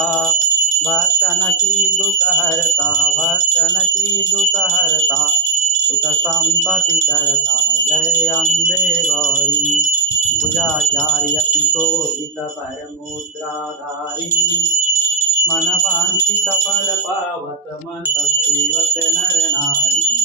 हरता, भक्तन की दुख हरता, भक्तन की दुख हरता, सुख संपत्ति करता। जय अम्बे गौरी भुजाचार्य सुशोभित परमुद्राधारी, मन वांछित फल पावत मन सेवत नर नारी।